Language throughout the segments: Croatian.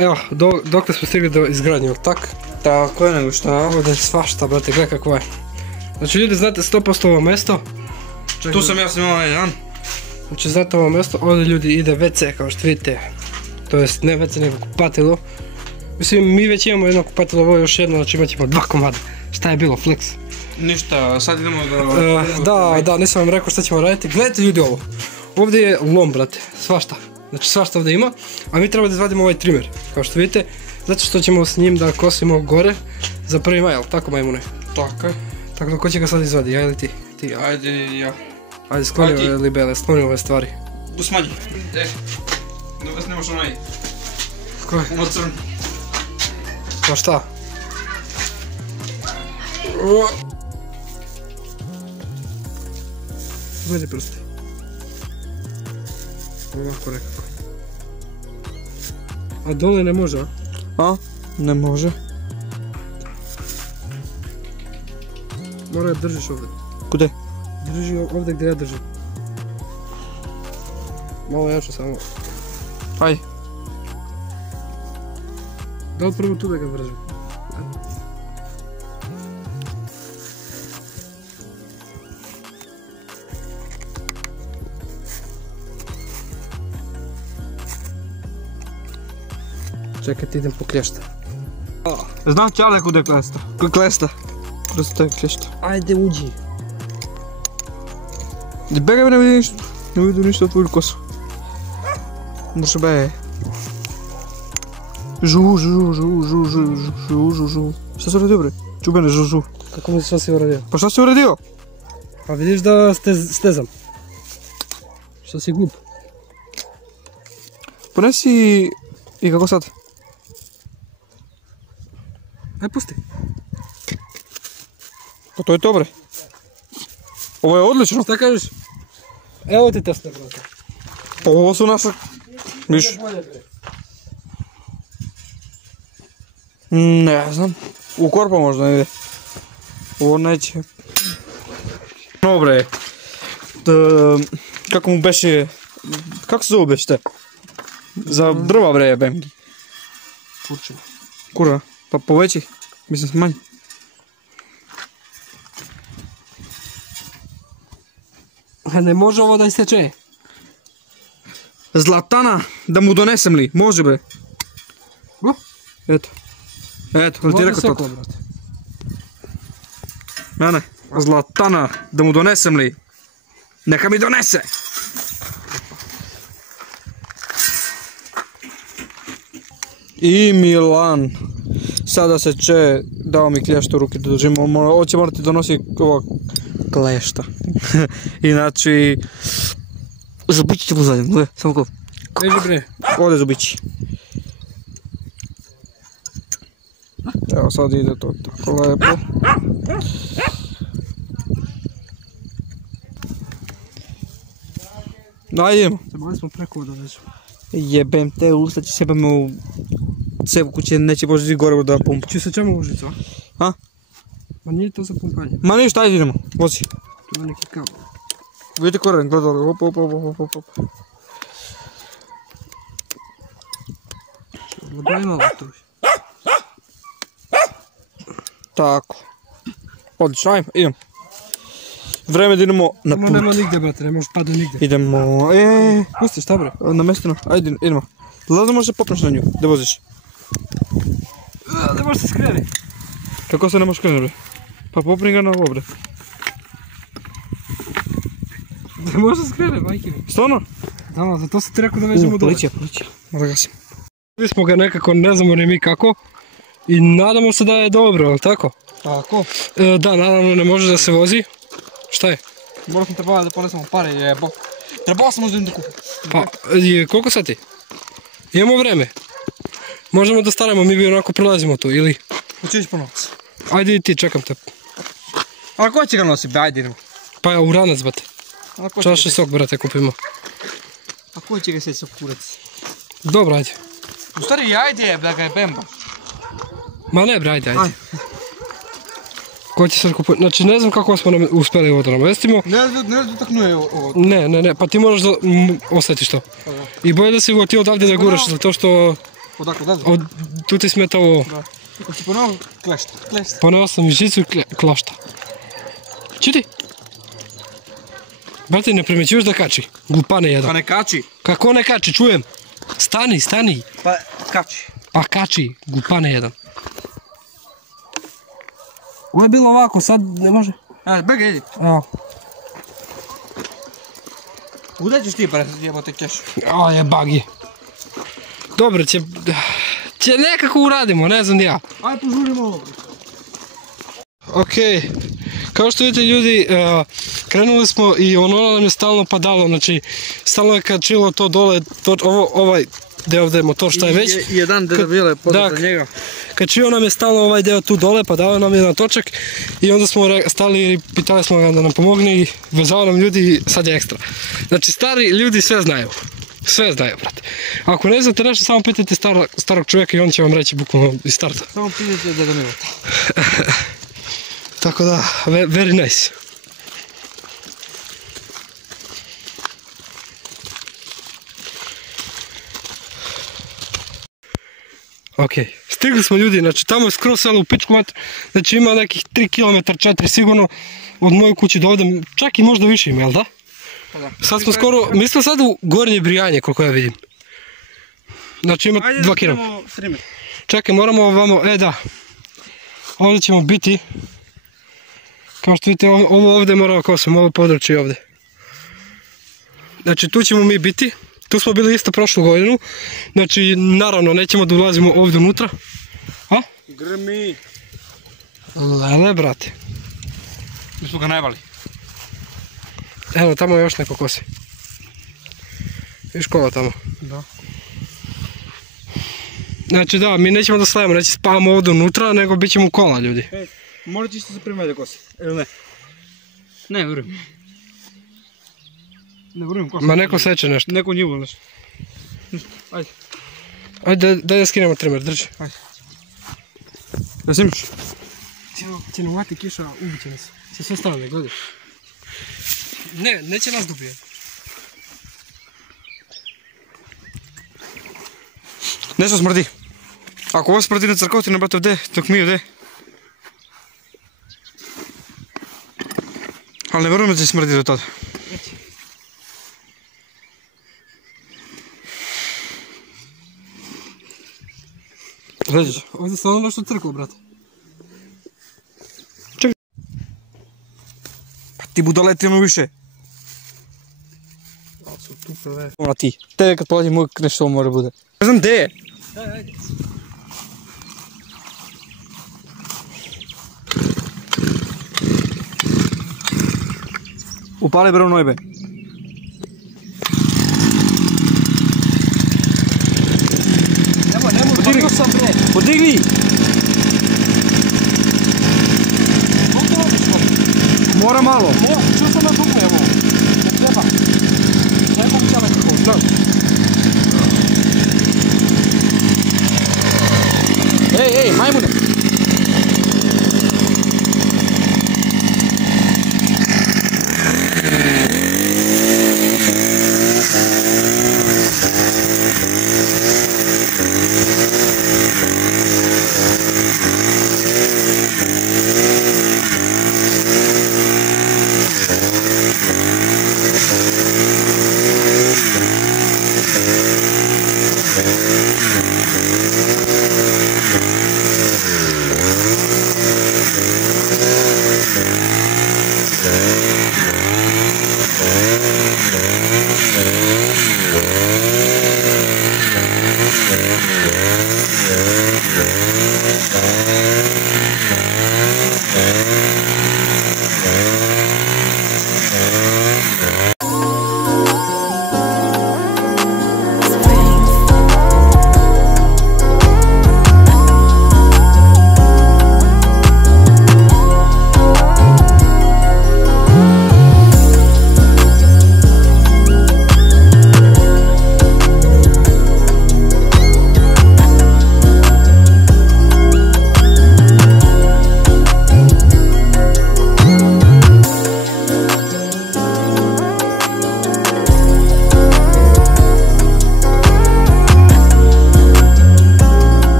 Evo, dokle smo stigli do izgradnje, tak? Tako je, nego šta? Ovdje je svašta, brate, gledaj kako je. Znači ljudi, znate 100% ovo mjesto. Tu sam ja snimao ovaj dan. Znači znate ovo mjesto, ovdje ljudi ide WC kao što vidite. To jest ne WC nego kupatilo. Mislim, mi već imamo jedno kupatilo, ovo je još jedno, znači imat ćemo 2 komada. Šta je bilo, flex? Ništa, sad idemo do... Da, nisam vam rekao šta ćemo raditi. Gledajte ljudi ovo. Ovdje je lom, brate, svašta. Znači svašta ovdje ima, a mi treba da izvadimo ovaj trimer, kao što vidite. Zato što ćemo s njim da kosimo gore za 1. maj, jel tako majmune? Tako je. Tako da ko će ga sad izvadi, ja ili ti? Ti, ja. Ajde, ja. Ajde, skloni ove libele, skloni ove stvari. Usmanji. Da vas nemaš onaj... Koje? Ono crn. Pa šta? Gledaj prsti. Ovako nekako. A dole ne može, a? A? Ne može. Mora da držiš ovdje. Kude? Drži ovdje gdje ja držim. Malo jače samo. Aj. Da li prvo tu da ga držim? Čekaj, ti idem po klješta. Znam Čale kude klesta. Klesta. Kroz te klješta. Ajde, uđi. Begaj me, ne vidim ništa. Ne vidim ništa od tvoju kosu. Može be. Žu. Šta si uradio, bre? Čubene, žu. Kako misliš šta si uradio? Pa šta si uradio? Pa vidiš da stezam. Što si glup? Ponesi... I kako sad? Aj, pusti. Pa to je to, bre. Ovo je odlično. Šta kažeš? Evo ti tester, brate. Pa ovo su naša... Viš? Ne znam. U korpa možda ide. Ovo neće. No bre. Kako mu beše... Kako se zove beš te? Za drva bre jebem. Kurčina. Kurva. Pa poveći. Mislim smanji. Ne može ovo da isteče. Zlatana, da mu donesem li? Može bre. Eto. Eto, ali ti rekao to. Ne. Zlatana, da mu donesem li? Neka mi donese! I Milan. Sada se će, dao mi klješta u ruke da držimo, ovo će morati donositi ova klešta. Inači, zubići ćemo zadnjem, gledaj, samo ko. Leži bre. Ode zubići. Evo sad ide to tako lepo. Daj idemo. Zabali smo preko da ležimo. Jebem te, usta će sebe me u cevu kuće, neće boži gore da pumpa. Či se čemu užica? A? Ma nije to za pumpanje. Ma ništa, ajde idemo, vozi. Tu ima neki kabel. Vidite koren, gledaj, hop. Daj malo tu. Tako. Odlično, ajmo, idemo. Vreme da idemo na put. Nema nigde, brate, ne možeš padati nigde. Idemo, Pusti, šta bre? na mestino, ajde, idemo. Lazno možeš se popneš na nju, da voziš. Ne možeš se skreni. Kako se ne možeš krenuti, bre? Pa popni ga na ovo, bre. Ne možeš se skreni, majke mi. Stvarno? Da, zato si ti rekao da vežemo dole. Policija. Mora gasim. Vidili smo ga nekako, ne znamo ni mi kako. I nadamo se da je dobro, ali tako? Tako? Da, naravno ne može da se vozi. Šta je? Morao sam trebala da ponesemo pare, jebo. Trebala sam možda da kupim. Pa, koliko sati? Imamo vreme. Možemo da staramo, mi bi onako prolazimo tu, ili? Hoću ići po novac. Ajde i ti, čekam te. A ko će ga nositi? Ajde idemo. Pa u ranac, brate. Čaše sok, brate, kupimo. A ko će ga sjeti sa kurac? Dobro, ajde. U stvari, ajde, da ga je bemba. Ma ne bre, ajde. Ko će sad kupiti? Znači ne znam kako smo uspjeli ovo da namestimo. Ne dotaknuje ovo. Ne, pa ti moraš da osjetiš to. I bolje da si go ti odavdje da guraš, zato što... Отако, да? Tu ti smeta ovo. Да. Ако си поновно клеща. Poneo sam i žicu i klošta. Čuti? Brate, ne primećuješ da kači? Glupane Па jedan. не качи. Kako ne kači? Čujem. Stani. Па качи. Pa kači, glupane jedan. Ovo je bilo ovako, sad ne može. Бега, иди. Evo. Куда ćeš ti брат, jebote keš? A je bagi. Dobro, će nekako uradimo, ne znam ni ja. Aj požurimo ovo. Ok, kao što vidite ljudi, krenuli smo i ono nam je stalno padalo, znači stalno je kačilo to dole, ovaj deo ovdje motor šta je već. I jedan debile podao za njega. Kačio nam je stalno ovaj deo tu dole, padao nam jedan točak i onda smo stali i pitali smo ga da nam pomogne i vezao nam ljudi i sad je ekstra. Znači stari ljudi sve znaju. Sve znaju, brate. Ako ne znate nešto, samo pitajte starog čovjeka i on će vam reći bukvalno iz starta. Samo pitajte da ga milate. Tako da, very nice. Ok, stigli smo ljudi, znači tamo je skroz selo u pičku mat, znači ima nekih 3 km, 4 sigurno od moje kuće do ovdje, čak i možda više ima, jel da? Sad smo skoro, mi smo sad u Gornje Brijanje, koliko ja vidim. Znači ima 2 km. Čekaj, moramo ovamo, da. Ovdje ćemo biti. Kao što vidite, ovo ovdje moramo kosim, ovo područje ovdje. Znači tu ćemo mi biti. Tu smo bili isto prošlu godinu. Znači, naravno, nećemo da ulazimo ovdje unutra. A? Grmi. Lele, brate. Mi smo ga najvali. Evo, tamo je još neko kosi. Viš kola tamo. Da. Znači da, mi nećemo da slavimo, neće spavamo ovdje unutra, nego bit ćemo kola ljudi. Možda ti što se primaju da kosi, ili ne? Ne, vjerujem. Ne vjerujem kosi. Ma neko seče nešto. Neko njivu ili nešto. Ajde. Ajde, daj da skinemo trimer, drži. Ajde. Da snimaš? Će nam vati kiša, ubit će nas. Sa sve strane, gledaj. Ne, neće nas dobije. Nešto smrdi. Ako ovo smrdi na crkotinu, brate, ovdje, dok mi ovdje. Ali ne vjerujem da će smrdi do tada. Gledaj, ovdje se ono nešto crklo, brate. Čekaj. Pa ti budale ti ono više. Ali su tu prve. Ona ti. Tebe kad polazi moj nešto ovo mora bude. Ne znam gdje je. Ajde. Upali bre u nojbe. Nemo, podigni sam bre. Podigni! Mora malo. Čuo sam na dugme, evo. Ne treba. Ne mogu ćela kako. Da. Ej, majmune!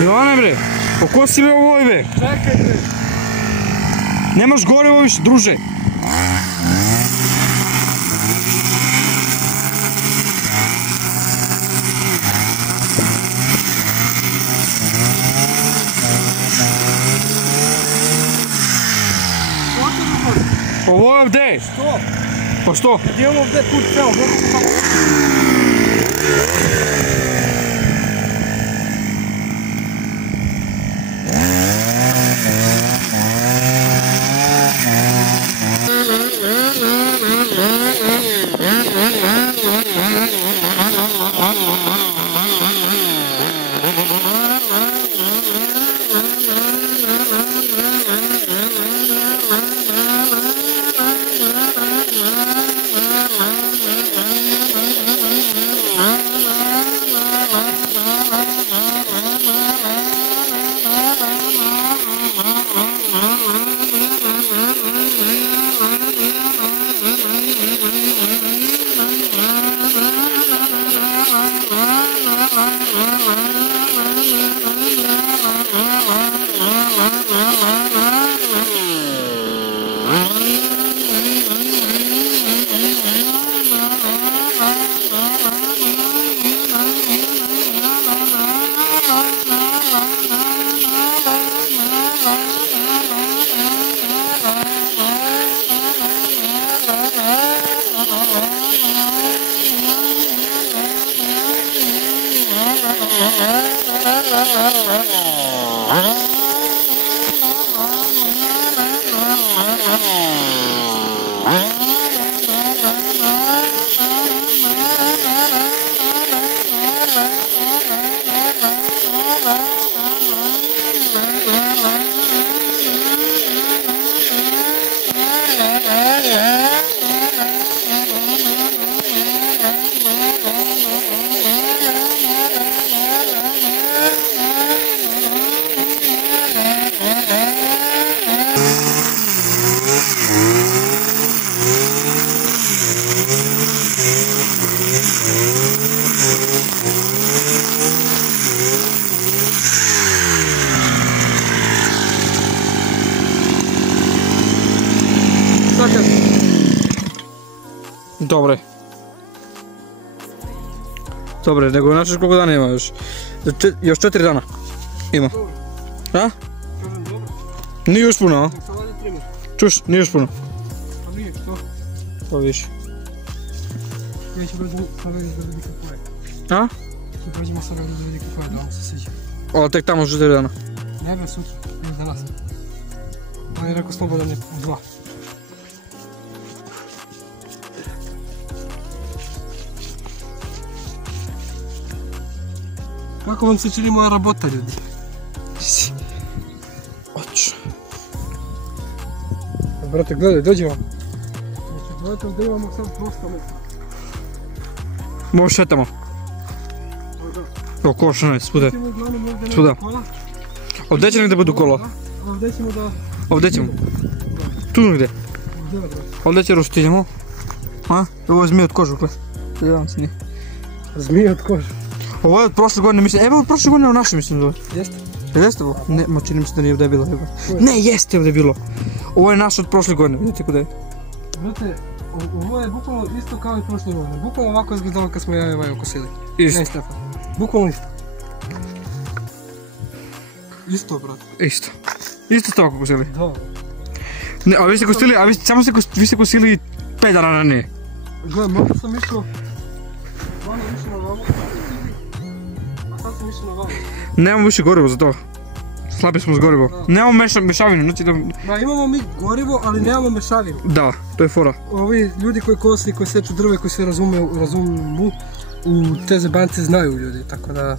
Milane bre, po ko si be ovoj be? Čekaj bre. Nemaš gore ovo više, druže. Ovo je ovdje. Što? Pa što? Gdje imamo ovdje put ceo, Dobre. Dobre, nego znaš koliko dana ima još? Još 4 dana ima. A? Nije još puno, a? Čuš, nije još puno. Pa nije, što? Pa više. Koji će prođemo sada izgledati kapoje. A? Koji prođemo sada izgledati kapoje, da vam se sviđa. O, tek tamo 4 dana. Ne bre, sutra, još danas. On je rekao slobodan je u 2. Kako vam se čini moja rabota, ljudi? Oću. Brate, gledaj, dođi vam. Znači, gledajte ovdje imamo sad prosto mjesta. Možeš šetamo. O, košano je, spude. Svuda. Ovdje će negdje budu kola. Ovdje ćemo da... Ovdje ćemo. Tu negdje. Ovdje će roštiljamo. A? Ovo je zmije od kožu, gled. Jedan se nije. Zmije od kožu. Ovo je od prošle godine, mislim, evo od prošle godine u našem, mislim, zove. Jeste? Jeste ovo? Ne, ma čini mi se da nije ovdje bilo. Ne, jeste ovdje bilo. Ovo je naš od prošle godine, vidite kuda je. Brate, ovo je bukvalno isto kao i prošle godine. Bukvalno ovako izgledalo kad smo ja i ovaj okosili. Isto. Ne, Stefan. Bukvalno isto. Isto, brate. Isto. Isto ste ovako kosili. Da. Ne, a vi ste kosili, vi ste kosili 5 dana ranije. Gledaj, malo sam išao na vamo, a sad sam išao na vamo. Nemamo više gorivo za to. Slabi smo s gorivo. Nemamo mešavinu, znači da... Ma imamo mi gorivo, ali nemamo mešavinu. Da, to je fora. Ovi ljudi koji kosi, koji seču drve, koji se razumu u te zebance znaju ljudi, tako da...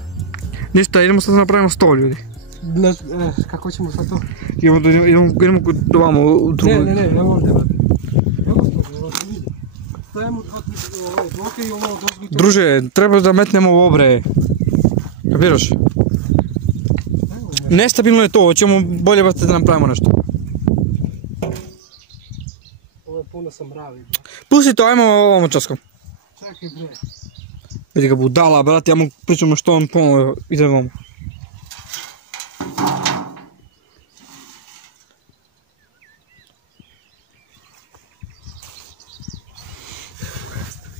Ništa, idemo sad da napravimo 100 ljudi. Kako ćemo sad to? Idemo kod ovamo u drugu... Ne, evo ovdje, brate. Evo to, vidi. Stavimo 2-3 bloke i ovo dozgu. Druže, treba da metnemo u obre. Kapiraš? Nestabilno je to, hoćemo bolje vas da napravimo nešto. Ovo je puno sam mravi. Pusti to, ajmo ovom časkom. Čekaj bre. Vidi ga budala, brate, ja mu pričam što on ponovno ide vamo.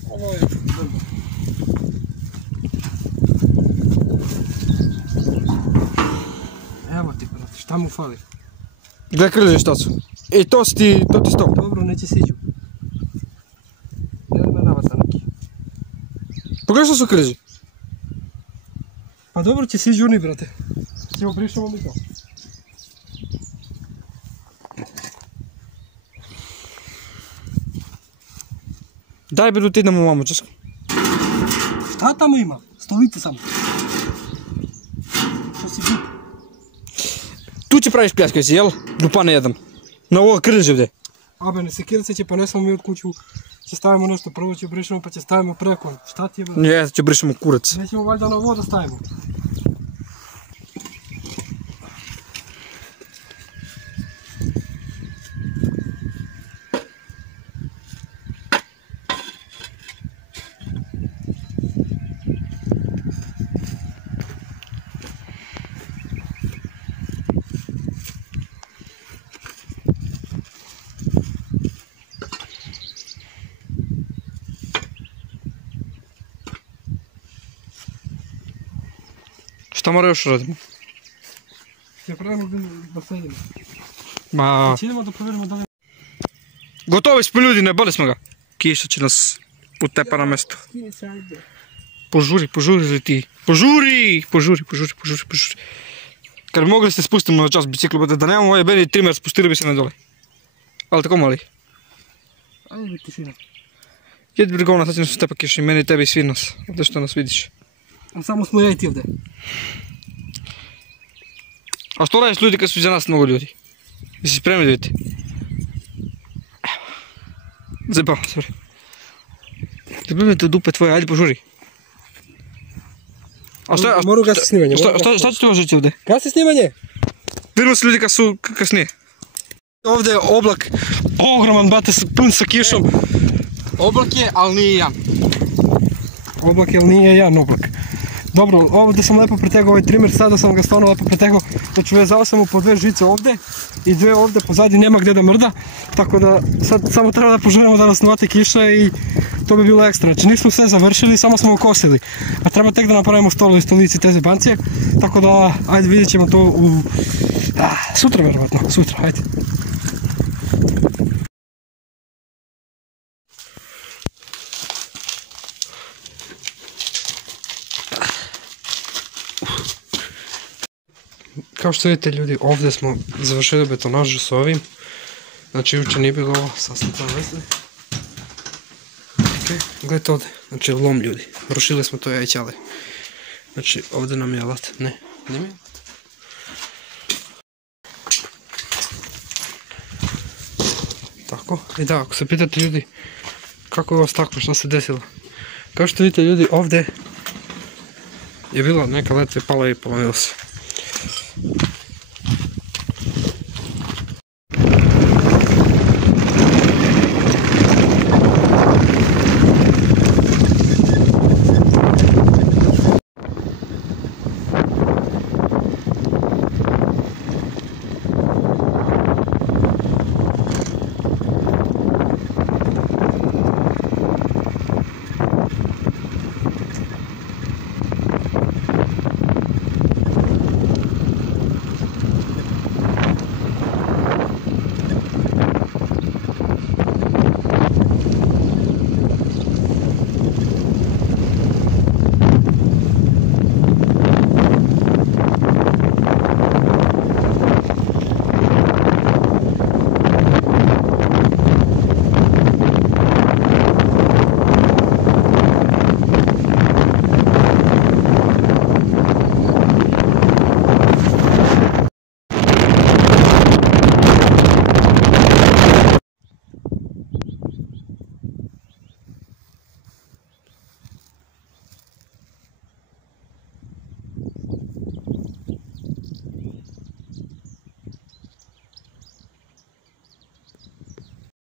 Ovo je... Evo ti brate, šta mu fali? Gle križe šta su. I to ti sto. Dobro, neće siđu. Ne da me navata neki. Pogledaj što su križi. Pa dobro će siđu oni brate. Ćemo brišemo mi to. Daj bedu ti idemo vamo časkom. Šta tamo ima? Stolice samo. Što si glup? Tu će praviš pljaskajci, jel? Dupane jedan. Na ovo križe ovdje. Abene, sekirce će, pa ne smo mi od kuću. Će stavimo nešto, prvo će brišemo pa će stavimo preko. Šta ti je brate? Ne, će brišemo kurac. Nećemo valjda na ovo da stavimo. Šta mora još radimo? Ще правимо да седим. Ma... Ще idemo da provjerimo da li... Gotovi smo ljudi, ne boli smo ga. Kiša će nas utepa na mesto. Požuri ti. Požuri. Kad bi mogli ste spustimo na čas biciklu, da nemamo ovaj beni trimer, spustili bi se na dole. Ali tako mali. Ajde bi tišina. Jedi brigovna, sad će nas utepa kiša i meni i tebi i svi nas. Ovdje što nas vidiš. A samo smo ja i ti ovdje. A što radiš ljudi kad su iza nas mnogo ljudi? Jesi spremni da vidite? Zajebao, sorry. Zajebao te dupe tvoje, ajde požuri. A šta, Moram gasi snimanje. Šta će ti ložiti ovdje? Gasi snimanje! Vidimo se ljudi kad su kasnije. Ovdje je oblak, ogroman bate, pun sa kišom. Oblak je, ali nije jan. Oblak je, ali nije jedan oblak. Dobro, ovdje sam lepo pretegao ovaj trimer, sada sam ga stvarno lepo pretegao. Znači vezao sam mu po dve žice ovdje i dve ovdje pozadnji, nema gdje da mrda. Tako da sad samo treba da požurimo da nas navate kiša i to bi bilo ekstra. Znači nismo sve završili, samo smo okosili. A treba tek da napravimo stolu i stolici te zebancije. Tako da, ajde vidjet ćemo to u... sutra verovatno, sutra, ajde. Kao što vidite ljudi, ovdje smo završili betonažu s ovim. Znači jučer nije bilo ovo, sad sam to vezli. Ok, gledajte ovdje, znači lom ljudi, rušili smo to jajčale. Znači ovdje nam je alat, ne mi je alat. Tako, i da, ako se pitate ljudi, kako je ovo staklo, što se desilo. Kao što vidite ljudi, ovdje je bila neka letva i pala i polomila se.